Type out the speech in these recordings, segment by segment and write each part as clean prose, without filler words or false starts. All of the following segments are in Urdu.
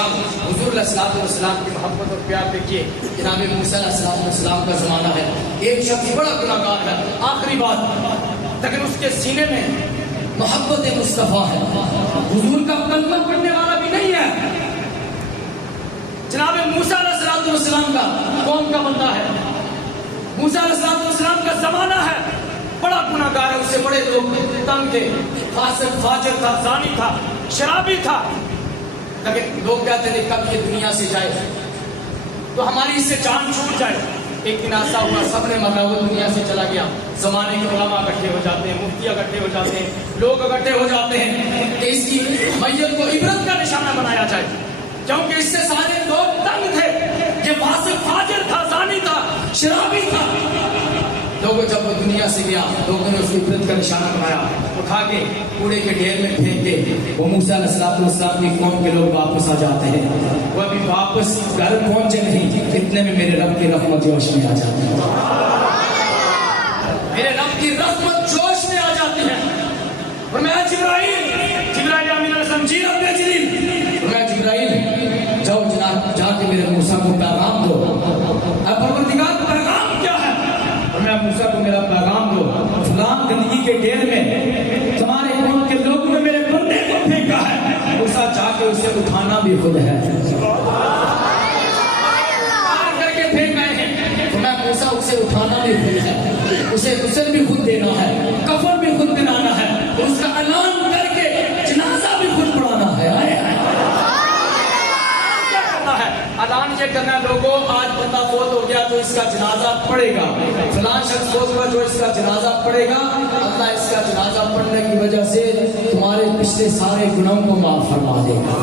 شام حضور علیہ السلام کی محبت اور پیار دیکھیے. جناب موسیٰ علیہ السلام کا زمانہ ہے. ایک شخص بڑا گناہ گار ہے, آخری بات, لیکن اس کے سینے میں محبت مصطفیٰ ہے. حضور کا کلمہ پڑھنے والا بھی نہیں ہے. جناب موسیٰ علیہ السلام کا قوم کا بندہ ہے. موسیٰ علیہ السلام کا زمانہ ہے, بڑا گناہ گار ہے. اس سے بڑے لوگ تنگ تھے, فاسق فاجر تھا, زانی تھا, شرابی تھا. لیکن لوگ کہتے تھے کب یہ دنیا سے جائے تو ہماری اس سے جان چھوٹ جائے. ایک دن ایسا ہوا, سب نے مرا, وہ دنیا سے چلا گیا. زمانے کے علماء اکٹھے ہو جاتے ہیں, مفتی اکٹھے ہو جاتے ہیں, لوگ اکٹھے ہو جاتے ہیں کہ اس کی میت کو عبرت کا نشانہ بنایا جائے, کیونکہ اس سے سارے لوگ تنگ تھے. یہ فاسق فاجر تھا, زانی تھا, شرابی تھا. لوگوں جب وہ دنیا سے گیا, لوگوں نے اس کی عبرت کا نشانہ بنایا, اٹھا کے کوڑے کے ڈھیر میں پھینک کے وہ موسیٰ علیہ السلام کی قوم کے لوگ واپس آ جاتے ہیں. وہ ابھی واپس گھر پہنچے نہیں, اتنے میں میرے رب کی رحمت جوش میں آ جاتی ہے. میرے رب کی رحمت جوش میں آ جاتی ہے. اور میں جبرائیل امین علیہ السلام, جی رب جلیل, میں جبرائیل جاؤ جناب, جا کے میرے موسیٰ کو پیغام دو. اب پروردگار پیغام کیا ہے؟ میں موسیٰ کو میرا پیغام دو, فلان گندگی کے ڈھیر میں تمہارے قوم کے لوگوں نے میرے بندے کو پھینکا ہے. موسیٰ جا کے اسے اٹھانا بھی خود ہے. کر کے پھینک آئے ہیں, تو میں موسیٰ اسے اٹھانا بھی خود ہے, اسے غسل بھی خود دینا ہے, کفن بھی خود بنانا ہے, اس کا اعلان کر کے جنازہ بھی خود پڑھانا ہے. اعلان یہ کرنا, لوگوں آج بندہ فوت ہو گیا تو اس کا جنازہ پڑے گا, فلان شخص فوت ہوا جو اس کا جنازہ پڑے گا, اللہ اس کا جنازہ پڑھنے کی وجہ سے تمہارے پچھلے سارے گناہوں کو معاف فرما دے گا.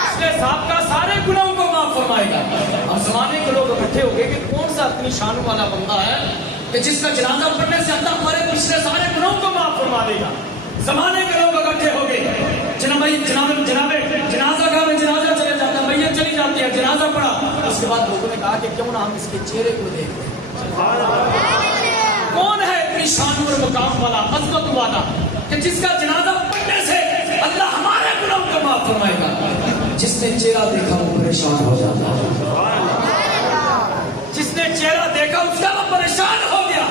پچھلے سابقہ سارے گناہوں کو معاف فرمائے گا. اب زمانے کے لوگ اکٹھے ہو گئے کہ کون سا اتنی شان والا بندہ ہے کہ جس کا جنازہ پڑھنے سے اللہ ہمارے پچھلے سارے گناہوں کو معاف فرما دے گا. زمانے کے لوگ اکٹھے ہو گئے, جناب جنازہ کا میں جنازہ چلے جاتا ہے, میت چلی جاتی ہے, جنازہ پڑا. اس کے بعد لوگوں نے کہا کہ کیوں نہ ہم اس کے چہرے کو دیکھیں. کون ہے اتنی شان اور مقام والا, عظمت والا, کہ جس کا جنازہ پڑھنے سے اللہ ہمارے گناہوں کو معاف فرمائے گا. جس نے چہرہ دیکھا وہ پریشان ہو جاتا ہے. جس نے چہرہ دیکھا اس کا وہ پریشان ہو گیا.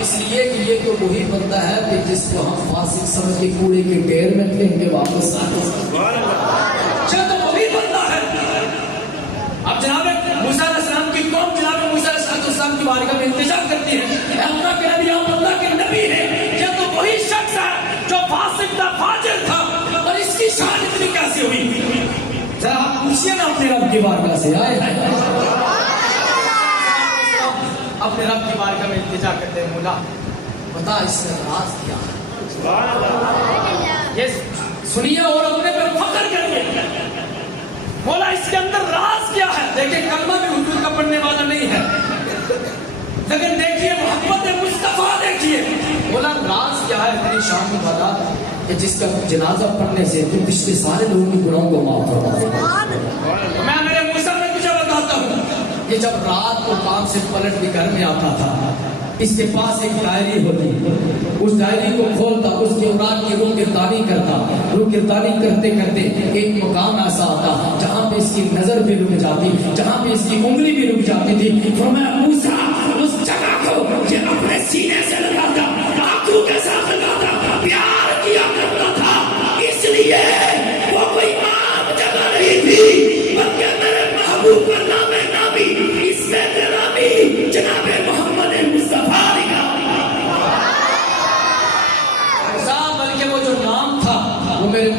اس لیے کہ یہ تو وہی بندہ ہے کہ جس کو ہم فاسق سمجھ کے کوڑے کے ڈھیر میں پھینک کے واپس آتے ہیں, تو وہی بندہ ہے. اب جناب موسیٰ علیہ السلام کی قوم جناب موسیٰ علیہ السلام کی بارگاہ میں التجا کرتی ہے, اے اللہ کے نبی, آپ اللہ کے نبی ہیں. یہ تو وہی شخص ہے جو فاسق تھا, فاجر تھا, اور اس کی شان اتنی کیسے ہوئی؟ ذرا آپ پوچھیے نا اپنے رب کی بارگاہ سے. اپنے رب کی بارگاہ میں التجا کرتے ہیں, مولا بتا اس نے راز کیا ہے, یہ سنیے اور اپنے پر فخر کریے. مولا اس کے اندر راز کیا ہے؟ دیکھیں کلمہ بھی حضور کا پڑھنے والا نہیں ہے, لیکن دیکھیے محبت مصطفیٰ دیکھیے. مولا راز کیا ہے اتنی شان والا کہ جس کا جنازہ پڑھنے سے تو پچھلے سارے لوگوں کے گناہوں کو معاف فرما دے. میں میرے موسیٰ میں تجھے بتاتا ہوں کہ جب رات کو کام سے پلٹ کے گھر میں آتا تھا, اس کے پاس ایک ڈائری ہوتی, اس ڈائری کو کھولتا, اس کے اوراق کی روح گردانی کرتا, روح گردانی کرتے کرتے ایک مقام ایسا آتا جہاں پہ اس کی نظر بھی رک جاتی, جہاں پہ اس کی انگلی بھی رک جاتی تھی. فرمایا موسیٰ اس جگہ کو یہ اپنے سینے سے لگاتا, آنکھوں کے ساتھ لگاتا, پیار کیا کرتا تھا. اس لیے وہ کوئی عام جگہ نہیں تھی, بلکہ میرے محبوب کا نام ہے نبی, اس میں تیرا بھی جناب محمد مصطفیٰ لکھا. بلکہ وہ جو نام تھا وہ میرے